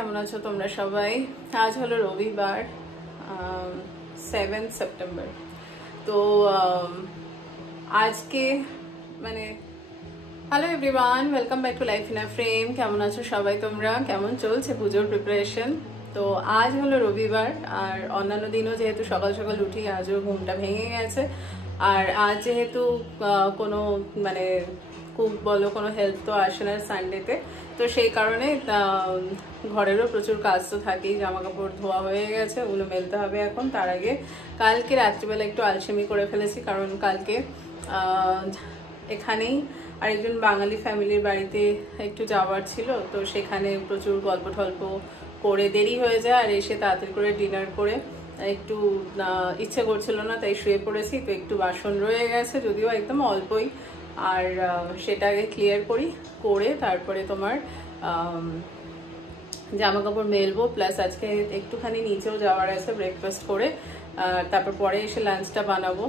কেমন আছো তোমরা সবাই? আজ হলো রবিবার 7 সেপ্টেম্বর। তো আজকে মানে hello everyone, welcome back to life in a frame. কেমন আছো সবাই তোমরা? কেমন চলছে পুজোর প্রিপারেশন? তো আজ হলো রবিবার, আর অন্যান্য দিনও যেহেতু সকাল সকাল উঠি, আজও ঘুমটা ভেঙে গেছে। আর আজ যেহেতু কোনো মানে কুক বলো কোনো হেল্প তো আসে না সানডেতে, তো সেই কারণে ঘরেরও প্রচুর কাজ তো থাকেই। জামা কাপড় ধোয়া হয়ে গেছে, ওগুলো মেলতে হবে এখন। তার আগে কালকে রাত্রিবেলা একটু আলসেমি করে ফেলেছি, কারণ কালকে এখানেই আরেকজন বাঙালি ফ্যামিলির বাড়িতে একটু যাওয়ার ছিল। তো সেখানে প্রচুর গল্প টল্প করে দেরি হয়ে যায়, আর এসে তাড়াতাড়ি করে ডিনার করে একটু ইচ্ছে করছিল না, তাই শুয়ে পড়েছি। তো একটু বাসন রয়ে গেছে, যদিও একদম অল্পই, আর সেটা আগে ক্লিয়ার করে তারপরে তোমার জামা কাপড় মেলবো। প্লাস আজকে একটুখানি নিচেও যাওয়ার আছে ব্রেকফাস্ট করে, তারপর পরে এসে লাঞ্চটা বানাবো।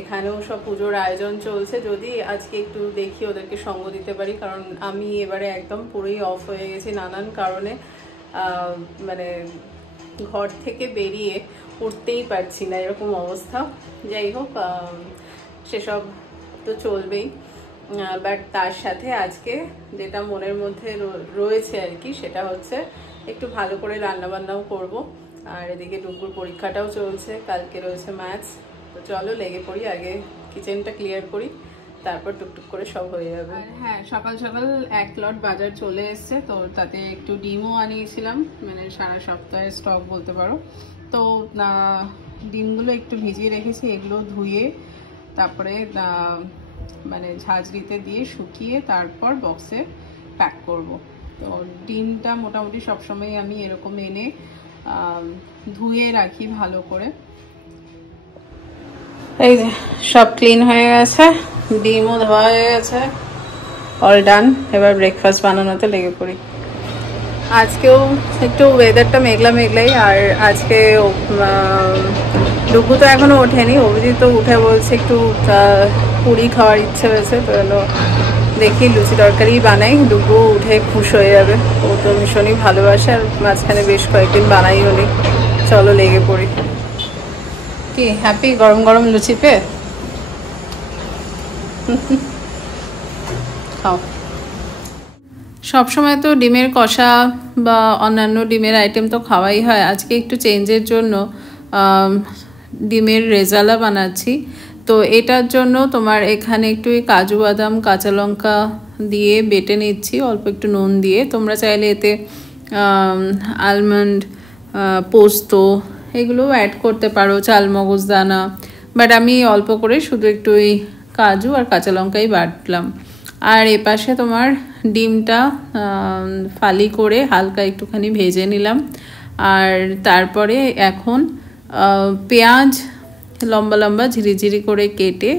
এখানেও সব পুজোর আয়োজন চলছে, যদি আজকে একটু দেখি ওদেরকে সঙ্গ দিতে পারি, কারণ আমি এবারে একদম পুরোই অফ হয়ে গেছি নানান কারণে। মানে ঘর থেকে বেরিয়ে উঠতেই পারছি না, এরকম অবস্থা। যাই হোক, সেসব তো চলবেই, বাট তার সাথে আজকে যেটা মনের মধ্যে রয়েছে আর কি, সেটা হচ্ছে একটু ভালো করে রান্নাবান্নাও করব। আর এদিকে ডুগুর পরীক্ষাটাও চলছে, কালকে রয়েছে ম্যাথস। তো চলো লেগে পড়ি, আগে কিচেনটা ক্লিয়ার করি, তারপর টুকটুক করে সব হয়ে যাবে। আর হ্যাঁ, সকাল সকাল এক লট বাজার চলে এসছে, তো তাতে একটু ডিমও আনিয়েছিলাম, মানে সারা সপ্তাহের স্টক বলতে পারো। তো ডিমগুলো একটু ভিজিয়ে রেখেছি, এগুলো ধুয়ে তারপরে মানে ঝাঁঝরিতে দিয়ে শুকিয়ে তারপর বক্সে প্যাক করব। তো ডিমটা মোটামুটি সবসময় আমি এরকম এনে ধুয়ে রাখি ভালো করে। এই যে সব ক্লিন হয়ে গেছে, ডিমও ধোয়া হয়ে গেছে, অল ডান। এবার ব্রেকফাস্ট বানানোতে লেগে পড়ি। আজকেও একটু ওয়েদারটা মেঘলা মেঘলাই, আর আজকে ডুগু তো এখনো ওঠেনি, অভিজিৎ তো উঠে বলছে একটু পুরি খাওয়ার ইচ্ছে হয়েছে। তো এলো দেখি লুচি তরকারি বানাই, ডুগু উঠে খুশ হয়ে যাবে, ও তো ভীষণই ভালোবাসে, আর মাঝখানে বেশ কয়েকদিন বানাই উনি। চলো লেগে পড়ি। কি হ্যাপি গরম গরম লুচি পেয়ে? খাও। সবসময় তো ডিমের কষা বা অন্যান্য ডিমের আইটেম তো খাওয়াই হয়, আজকে একটু চেঞ্জের জন্য ডিমের রেজালা বানাচ্ছি। তো এটার জন্য তোমার এখানে একটু কাজু বাদাম কাঁচা লঙ্কা দিয়ে বেটে নিচ্ছি, অল্প একটু নুন দিয়ে। তোমরা চাইলে এতে আলমন্ড, পোস্ত এগুলোও অ্যাড করতে পারো, চালমগজ দানা, বাট আমি অল্প করে শুধু একটু ওই কাজু আর কাঁচা লঙ্কাই বাটলাম। আর এপাশে তোমার ডিমটা ফালি করে হালকা একটুখানি ভেজে নিলাম। আর তারপরে এখন পেঁয়াজ লম্বা লম্বা ঝিরিঝিরি করে কেটে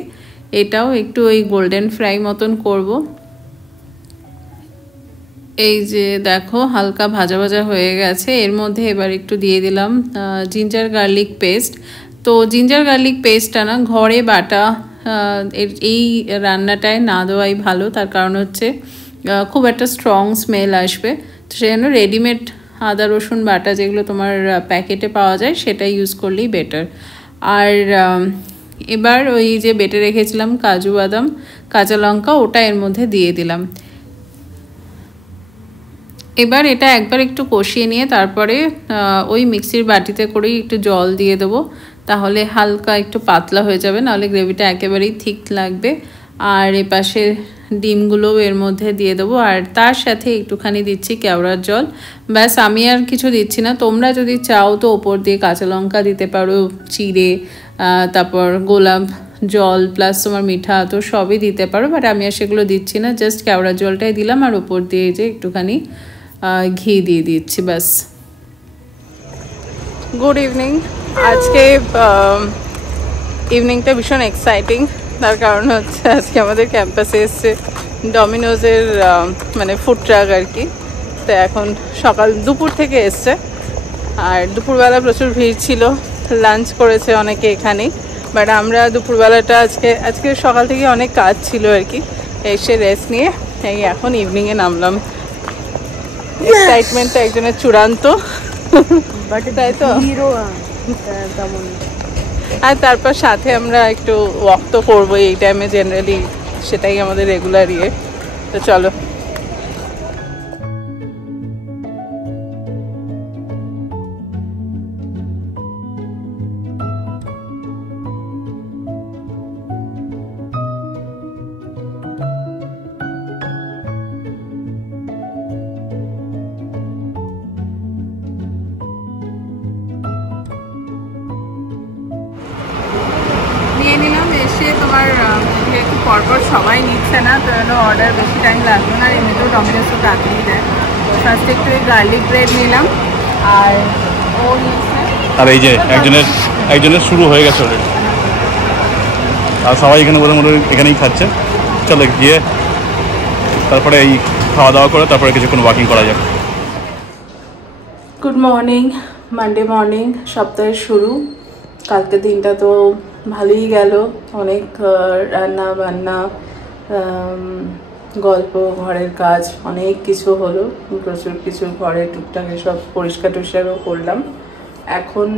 এটাও একটু ওই গোল্ডেন ফ্রাই মতন করব। এই যে দেখো হালকা ভাজা ভাজা হয়ে গেছে। এর মধ্যে এবার একটু দিয়ে দিলাম জিঞ্জার গার্লিক পেস্ট। তো জিঞ্জার গার্লিক পেস্টটা না ঘরে বাটা এই রান্নাটায় না দেওয়াই ভালো, তার কারণ হচ্ছে খুব একটা স্ট্রং স্মেল আসবে। তো সেজন্য রেডিমেড আদা রসুন বাটা যেগুলো তোমার প্যাকেটে পাওয়া যায় সেটা ইউজ করলেই বেটার। আর এবার ওই যে বেটে রেখেছিলাম কাজু বাদাম কাঁচা লঙ্কা, ওটা এর মধ্যে দিয়ে দিলাম। এবার এটা একবার একটু কষিয়ে নিয়ে তারপরে ওই মিক্সির বাটিতে করেই একটু জল দিয়ে দেবো, তাহলে হালকা একটু পাতলা হয়ে যাবে, নাহলে গ্রেভিটা একেবারেই ঠিক লাগবে। আর এপাশে ডিমগুলোও এর মধ্যে দিয়ে দেবো, আর তার সাথে একটুখানি দিচ্ছি কেওড়ার জল। ব্যাস, আমি আর কিছু দিচ্ছি না। তোমরা যদি চাও তো ওপর দিয়ে কাঁচা লঙ্কা দিতে পারো চিড়ে, তারপর গোলাপ জল প্লাস তোমার মিঠা তো সবই দিতে পারো, বাট আমি আর সেগুলো দিচ্ছি না, জাস্ট কেওড়ার জলটাই দিলাম। আর ওপর দিয়ে যে একটুখানি ঘি দিয়ে দিচ্ছি, ব্যাস। Good evening. আজকে ইভিনিংটা ভীষণ এক্সাইটিং, তার কারণ হচ্ছে আজকে আমাদের ক্যাম্পাসে এসছে ডমিনোজের মানে ফুড ট্রাক আর কি। তো এখন দুপুর থেকে এসছে, আর দুপুরবেলা প্রচুর ভিড় ছিল, লাঞ্চ করেছে অনেকে এখানেই। বাট আমরা দুপুরবেলাটা আজকে সকাল থেকে অনেক কাজ ছিল আর কি, এসে রেস্ট নিয়ে এই এখন ইভিনিংয়ে নামলাম। এক্সাইটমেন্ট একজনের চূড়ান্ত, তাই তো। আর তারপর সাথে আমরা একটু ওয়াক তো করবো এই টাইমে, জেনারেলি সেটাই আমাদের রেগুলার ইয়ে। তো চলো। নিয়ে নিলাম, এসে তোমার একটু পরপর সবাই নিচ্ছে না, তো এলো অর্ডার বেশি টাইম লাগলো না, এমনিতেও ডমিনোসও তাড়াতাড়ি দেয়। ফার্স্ট একটু গার্লিক ব্রেড নিলাম, আর ও নিচ্ছে, আর এই যে একজনের শুরু হয়ে গেছে অলরেডি, আর সবাই এখানে মোটামুটি এখানেই খাচ্ছে। চলো গিয়ে তারপরে এই খাওয়া দাওয়া করে তারপরে কিছুক্ষণ ওয়াকিং করা যাবে। গুড মর্নিং, মানডে মর্নিং, সপ্তাহের শুরু। কালকে দিনটা তো ভালোই গেল, অনেক রান্না বান্না, গল্প, ঘরের কাজ, অনেক কিছু হলো, প্রচুর কিছু ঘরে টুকটাক সব পরিষ্কার টরিষ্কারও করলাম। এখন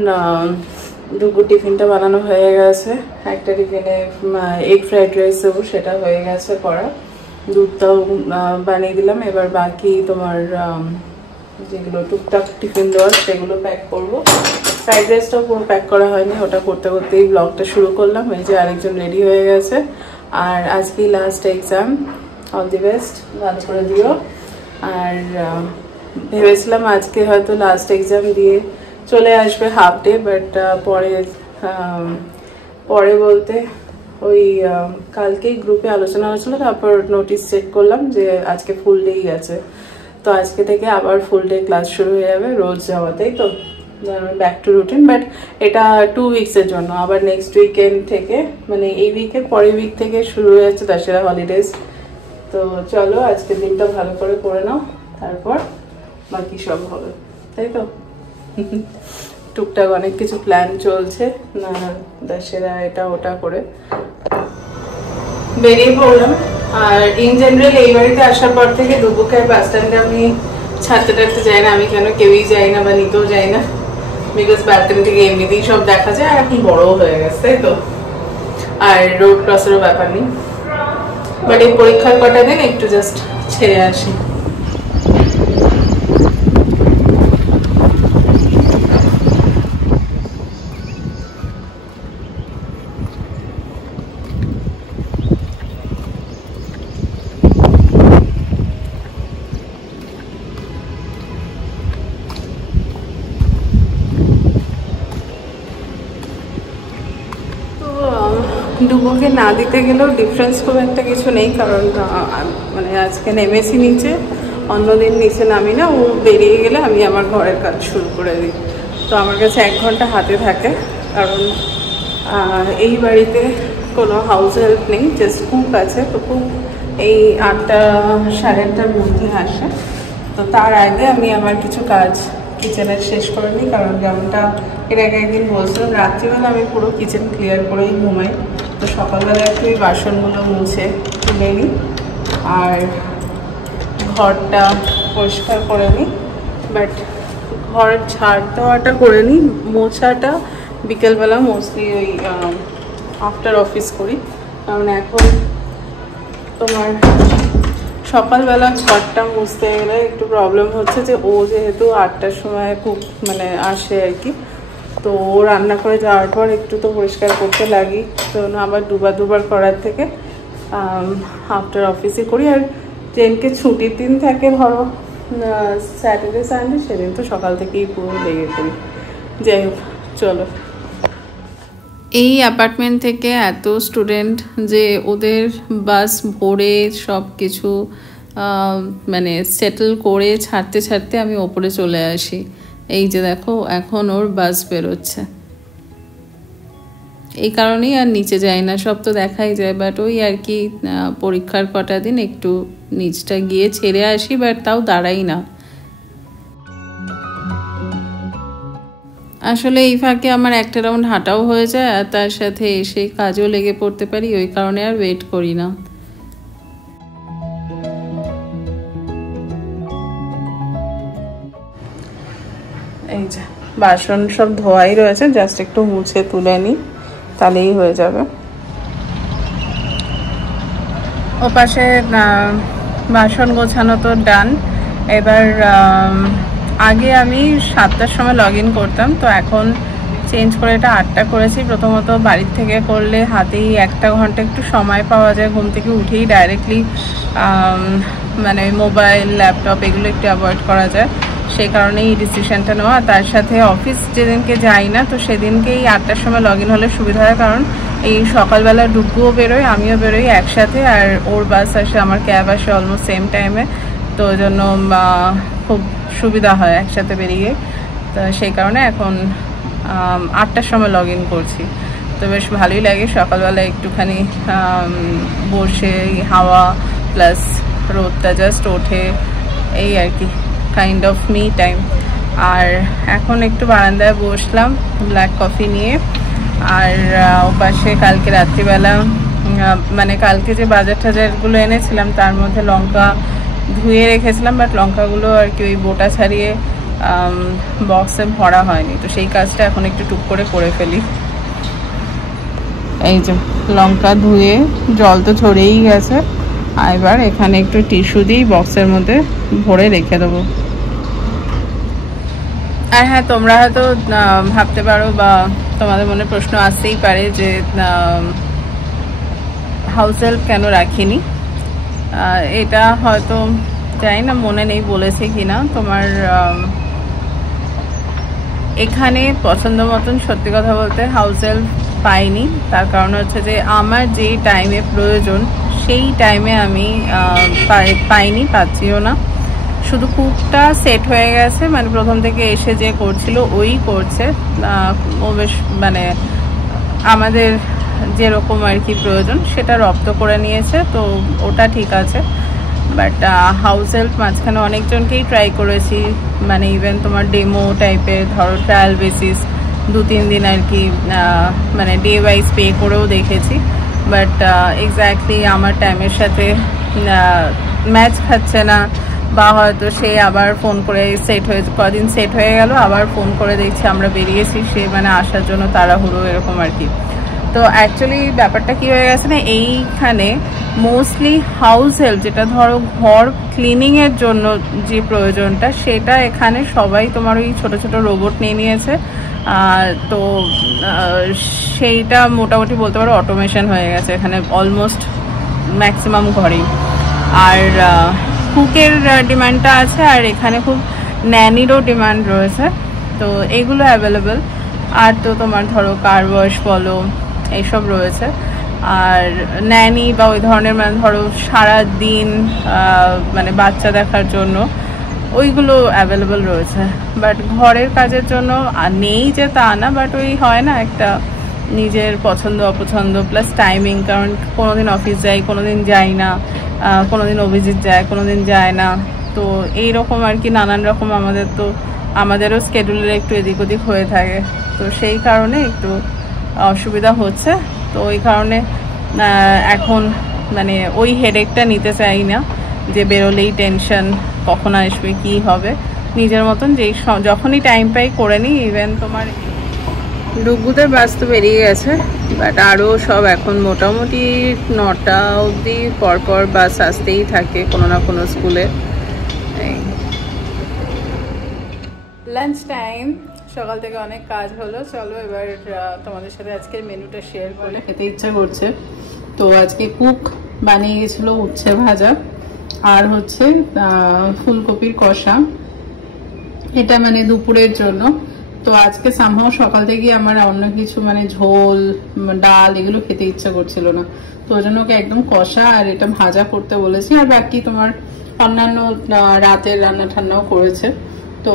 দুপুর টিফিনটা বানানো হয়ে গেছে, একটা টিফিনে এগ ফ্রাইড রাইস দেবো, সেটা হয়ে গেছে করা, দুধটাও বানিয়ে দিলাম। এবার বাকি তোমার যেগুলো টুকটাক টিফিন দেওয়ার সেগুলো প্যাক করবো। ফ্রাইড রাইসটাও পুরো প্যাক করা হয়নি, ওটা করতে করতেই ব্লগটা শুরু করলাম। এই যে আরেকজন রেডি হয়ে গেছে, আর আজকেই last exam, all the best, ভালো করে দিও। আর ভেবেছিলাম আজকে হয়তো লাস্ট এক্সাম দিয়ে চলে আসবে হাফ ডে, বাট পরে বলতে ওই কালকেই গ্রুপে আলোচনা হয়েছিল, তারপর নোটিস চেক করলাম যে আজকে ফুল ডেই আছে। তো আজকে থেকে আবার ফুল ডে ক্লাস শুরু হয়ে যাবে, রোজ যাওয়াতেই তো ব্যাক টু রুটিন। বাট এটা 2 উইকসের জন্য, আবার নেক্সট উইকেন্ড থেকে, মানে এই উইকের পরের উইক থেকে শুরু হয়ে যাচ্ছে দশেরা হলিডেজ। তো চলো আজকের দিনটা ভালো করে নাও, তারপর বাকি সব হবে, তাই তো। টুকটাক অনেক কিছু প্ল্যান চলছে, না দশেরা এটা ওটা করে বেরিয়ে পড়লাম। আর ইন জেনারেল এই বাড়িতে আসার পর থেকে ডুবুকের বাস স্ট্যান্ডে আমি ছাড়তে টাড়তে যাই না, আমি কেন কেউই যাই না বা নিতেও যাই না, বিকজ ব্যালকনি থেকে এমনিতেই সব দেখা যায়, আর এখন বড়ও হয়ে গেছে, তাই তো। আর রোড ক্রসেরও ব্যাপার নেই, বাট এই পরীক্ষার কটা দিন একটু জাস্ট ছেড়ে আসি। ডুবোকে না দিতে গেলেও ডিফারেন্স খুব একটা কিছু নেই, কারণ মানে আজকে নেমেছি নিচে, অন্যদিন নিচে নামি না, ও বেরিয়ে গেলে আমি আমার ঘরের কাজ শুরু করে দিই। তো আমার কাছে 1 ঘন্টা হাতে থাকে, কারণ এই বাড়িতে কোনো হাউস হেল্প নেই, জাস্ট কুক আছে। তো কুক এই 8টা সাড়ে 8টার মধ্যে আসে, তো তার আগে আমি আমার কিছু কাজ কিচেনের শেষ করে নিই, কারণ যেমনটা এর আগে একদিন বলছিলাম, রাত্রিবেলা আমি পুরো কিচেন ক্লিয়ার করেই ঘুমাই। তো সকালবেলা একটু এই বাসনগুলো মুছে তুলে নিই, আর ঘরটা পরিষ্কার করে নিই। বাট ঘর ঝাড় দেওয়াটা করে নিই, মোছাটা বিকেলবেলা মোস্টলি ওই আফটার অফিস করি, কারণ এখন তোমার সকালবেলা ঘরটা মুছতে গেলে একটু প্রবলেম হচ্ছে যে ও যেহেতু 8টার সময় খুব মানে আসে আর কি, তো ও রান্না করে যাওয়ার পর একটু তো পরিষ্কার করতে লাগি, তো আবার দুবার করার থেকে আফটার অফিসে করি। আর ট্রেনকে ছুটির দিন থাকে ধরো স্যাটারডে সানডে, সেদিন তো সকাল থেকেই পুরো লেগে করি। যাই হোক চলো। এই অ্যাপার্টমেন্ট থেকে এত স্টুডেন্ট যে ওদের বাস ভরে সব কিছু মানে সেটেল করে ছাড়তে ছাড়তে আমি ওপরে চলে আসি। এই যে দেখো এখন ওর বাস বেরোচ্ছে, এই কারণেই আর নিচে যাই না, সব তো দেখাই যায়, বাট ওই আর কি পরীক্ষার কটা দিন একটু নিচটা গিয়ে ছেড়ে আসি, বাট তাও দাঁড়াই না। আসলে এই ফাঁকে আমার একটা রাউন্ড হাঁটাও হয়ে যায়, আর তার সাথে এসে কাজও লেগে পড়তে পারি, ওই কারণে আর ওয়েট করি না। বাসন সব ধোয়াই রয়েছে, জাস্ট একটু মুছে তুলে নিই, তাহলেই হয়ে যাবে। ও পাশে বাসন গোছানো তো ডান। এবার আগে আমি 7টার সময় লগ ইন করতাম, তো এখন চেঞ্জ করে এটা 8টা করেছি। প্রথমত বাড়ির থেকে করলে হাতেই 1 ঘন্টা একটু সময় পাওয়া যায়, ঘুম থেকে উঠেই ডাইরেক্টলি মানে মোবাইল ল্যাপটপ এগুলো একটু অ্যাভয়েড করা যায়, সেই কারণেই এই ডিসিশনটা নেওয়া। তার সাথে অফিস যেদিনকে যাই না, তো সেদিনকেই 8টার সময় লগ ইন হলে সুবিধা হয়, কারণ এই সকালবেলা ডুবুও বেরোয়, আমিও বেরোই একসাথে, আর ওর বাস আসে, আমার ক্যাব আসে অলমোস্ট সেম টাইমে, তো ওই জন্য খুব সুবিধা হয় একসাথে বেরিয়ে। তো সেই কারণে এখন 8টার সময় লগ ইন করছি। তো বেশ ভালোই লাগে সকালবেলা একটুখানি বসে হাওয়া প্লাস রোদটা জাস্ট ওঠে, এই আর কি, কাইন্ড অফ মি টাইম। আর এখন একটু বারান্দায় বসলাম ব্ল্যাক কফি নিয়ে। আর ওপাশে কালকে রাত্রিবেলা মানে কালকে যে বাজার টাজারগুলো এনেছিলাম তার মধ্যে লঙ্কা ধুয়ে রেখেছিলাম, বাট লঙ্কাগুলো আর কি ওই বোটা ছাড়িয়ে বক্সে ভরা হয়নি, তো সেই কাজটা এখন একটু টুক করে ফেলি। এই যে লঙ্কা ধুয়ে জল তো ঝরেই গেছে, আর এবার এখানে একটু টিস্যু দিই বক্সের মধ্যে ভরে রেখে দেবো। আর হ্যাঁ, তোমরা হয়তো ভাবতে পারো বা তোমাদের মনে প্রশ্ন আসতেই পারে যে হাউস হেল্প কেন রাখিনি। এটা হয়তো জানি না, মনে নেই বলেছে কিনা। তোমার এখানে পছন্দ মতন সত্যি কথা বলতে হাউস হেল্প পাইনি, তার কারণ হচ্ছে যে আমার যে টাইমে প্রয়োজন সেই টাইমে আমি পাইনি, পাচ্ছিও না। শুধু কুকটা সেট হয়ে গেছে, মানে প্রথম থেকে এসে যে করছিল ওই করছে, ও বেশ মানে আমাদের যেরকম আর কি প্রয়োজন সেটা রপ্ত করে নিয়েছে, তো ওটা ঠিক আছে। বাট হাউস হেল্প মাঝখানে অনেকজনকেই ট্রাই করেছি, মানে ইভেন তোমার ডেমো টাইপের, ধরো ট্রায়াল বেসিস 2-3 দিন আর কি, মানে ডে ওয়াইজ পে করেও দেখেছি, বাট এক্স্যাক্টলি আমার টাইমের সাথে ম্যাচ খাচ্ছে না, বা হয়তো সে আবার ফোন করে কদিন সেট হয়ে গেল, আবার ফোন করে দেখছি আমরা বেরিয়েছি, সে মানে আসার জন্য তাড়াহুড়ো এরকম আর কি। তো অ্যাকচুয়ালি ব্যাপারটা কি হয়ে গেছে না, এইখানে মোস্টলি হাউস হেল্প যেটা ধরো ঘর ক্লিনিংয়ের জন্য যে প্রয়োজনটা, সেটা এখানে সবাই তোমার ওই ছোটো ছোটো রোবট নিয়ে নিয়েছে, তো সেইটা মোটামুটি বলতে পারো অটোমেশন হয়ে গেছে এখানে অলমোস্ট ম্যাক্সিমাম ঘরেই। আর কুকের ডিমান্ডটা আছে, আর এখানে খুব ন্যানিরও ডিমান্ড রয়েছে, তো এগুলো অ্যাভেলেবেল। আর তো তোমার ধরো কার ওয়াশ বলো এইসব রয়েছে, আর ন্যানি বা ওই ধরনের মানে ধরো সারাদিন মানে বাচ্চা দেখার জন্য ওইগুলো অ্যাভেলেবেল রয়েছে। বাট ঘরের কাজের জন্য নেই যে তা না, বাট ওই হয় না একটা নিজের পছন্দ অপছন্দ প্লাস টাইমিং, কারণ কোনোদিন অফিস যাই, কোনোদিন যাই না, কোনোদিন অভিজিৎ যায়, কোনোদিন যায় না, তো এইরকম আর কি নানান রকম আমাদেরও স্কেডিউলের একটু এদিক ওদিক হয়ে থাকে, তো সেই কারণে একটু অসুবিধা হচ্ছে। তো ওই কারণে এখন মানে ওই হেডেকটা নিতে চাই না যে বেরোলেই টেনশন কখন আসবে কি হবে, নিজের মতন যেই যখনই টাইম পাই করে নিই। ইভেন তোমার ডুগুদের বাস তো বেরিয়ে গেছে, বাট আরও সব এখন মোটামুটি 9টা অবধি পরপর বাস আসতেই থাকে কোনো না কোনো স্কুলে। লাঞ্চ টাইম, সকাল থেকে অনেক কাজ হলো, চলো এবার তোমাদের সাথে আজকের মেনুটা শেয়ার করে খেতে ইচ্ছা করছে। তো আজকে কুক বানিয়ে গেছিলো উচ্ছে ভাজা আর হচ্ছে ফুলকপির কষা, এটা মানে দুপুরের জন্য। তো আজকে সামহাও সকাল থেকে আমার অন্য কিছু মানে ঝোল ডাল এগুলো খেতে ইচ্ছা করছিল না, তো ওই জন্য ওকে একদম কষা আর এটা ভাজা করতে বলেছি। আর বাকি তোমার অন্যান্য রাতের রান্না ঠান্নাও করেছে। তো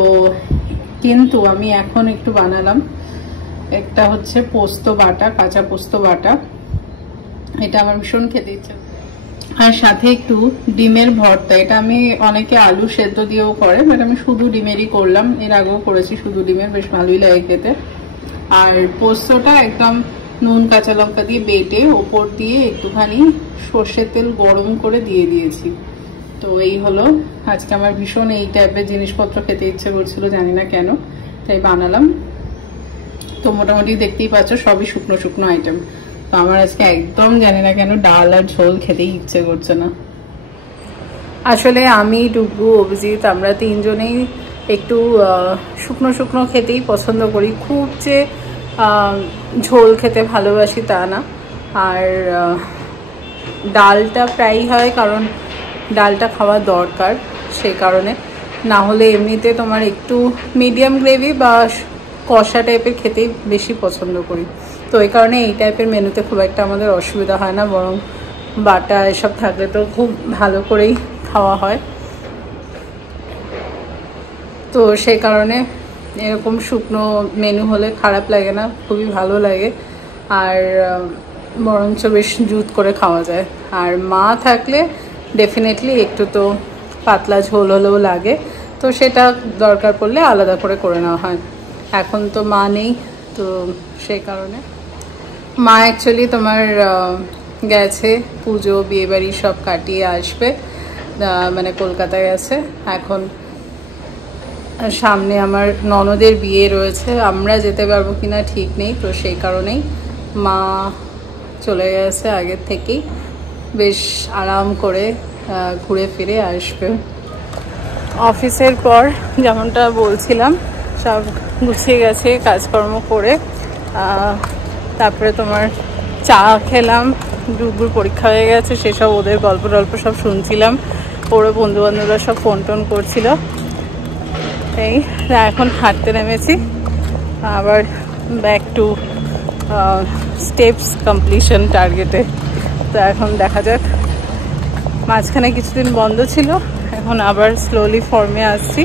কিন্তু আমি এখন একটু বানালাম, একটা হচ্ছে পোস্ত বাটা, কাঁচা পোস্ত বাটা, এটা আমার ভীষণ খেতে ইচ্ছা, আর সাথে একটু ডিমের ভর্তা। এটা আমি অনেকে আলু সেদ্ধ দিয়েও করে, বাট আমি শুধু ডিমেরই করলাম, এর আগেও করেছি শুধু ডিমের, বেশ ভালোই লাগে খেতে। আর পোস্তটা একদম নুন কাঁচা লঙ্কা দিয়ে বেটে ওপর দিয়ে একটুখানি সর্ষের তেল গরম করে দিয়ে দিয়েছি। তো এই হলো আজকে আমার ভীষণ এই টাইপের জিনিসপত্র খেতে ইচ্ছে করছিল, জানি না কেন। তাই বানালাম। তো মোটামুটি দেখতেই পাচ্ছ সবই শুকনো শুকনো আইটেম। তো আমার আজকে একদম জানি না কেন ডাল আর ঝোল খেতেই ইচ্ছে করছে না। আসলে আমি, ডুগু, অভিজিৎ আমরা তিনজনেই একটু শুকনো শুকনো খেতেই পছন্দ করি, খুব যে ঝোল খেতে ভালোবাসি তা না। আর ডালটা প্রায়ই হয়, কারণ ডালটা খাওয়া দরকার, সেই কারণে। না হলে এমনিতে তোমার একটু মিডিয়াম গ্রেভি বা কষা টাইপের খেতেই বেশি পছন্দ করি। তো এই কারণে এই টাইপের মেনুতে খুব একটা আমাদের অসুবিধা হয় না, বরং বাটা এসব থাকলে তো খুব ভালো করেই খাওয়া হয়। তো সেই কারণে এরকম শুকনো মেনু হলে খারাপ লাগে না, খুবই ভালো লাগে, আর বরঞ্চ বেশ জুত করে খাওয়া যায়। আর মা থাকলে ডেফিনেটলি একটু তো পাতলা ঝোল হলেও লাগে, তো সেটা দরকার পড়লে আলাদা করে নেওয়া হয়। এখন তো মা নেই, তো সেই কারণে মা অ্যাকচুয়ালি তোমার গেছে পুজো বিয়েবাড়ি সব কাটিয়ে আসবে, মানে কলকাতায় গেছে। এখন সামনে আমার ননদের বিয়ে রয়েছে, আমরা যেতে পারবো কিনা ঠিক নেই, তো সেই কারণেই মা চলে গেছে আগের থেকেই, বেশ আরাম করে ঘুরে ফিরে আসবে। অফিসের পর যেমনটা বলছিলাম সব গুছিয়ে গেছে কাজকর্ম করে, তারপরে তোমার চা খেলাম। ডুগুর পরীক্ষা হয়ে গেছে, সেসব ওদের গল্প টল্প সব শুনছিলাম, ওরা বন্ধুবান্ধবরা সব ফোন টোন করছিল। এই এখন হাঁটতে নেমেছি, আবার ব্যাক টু স্টেপস কমপ্লিশন টার্গেটে। তো এখন দেখা যাক, মাঝখানে কিছুদিন বন্ধ ছিল, এখন আবার স্লোলি ফর্মে আসছি।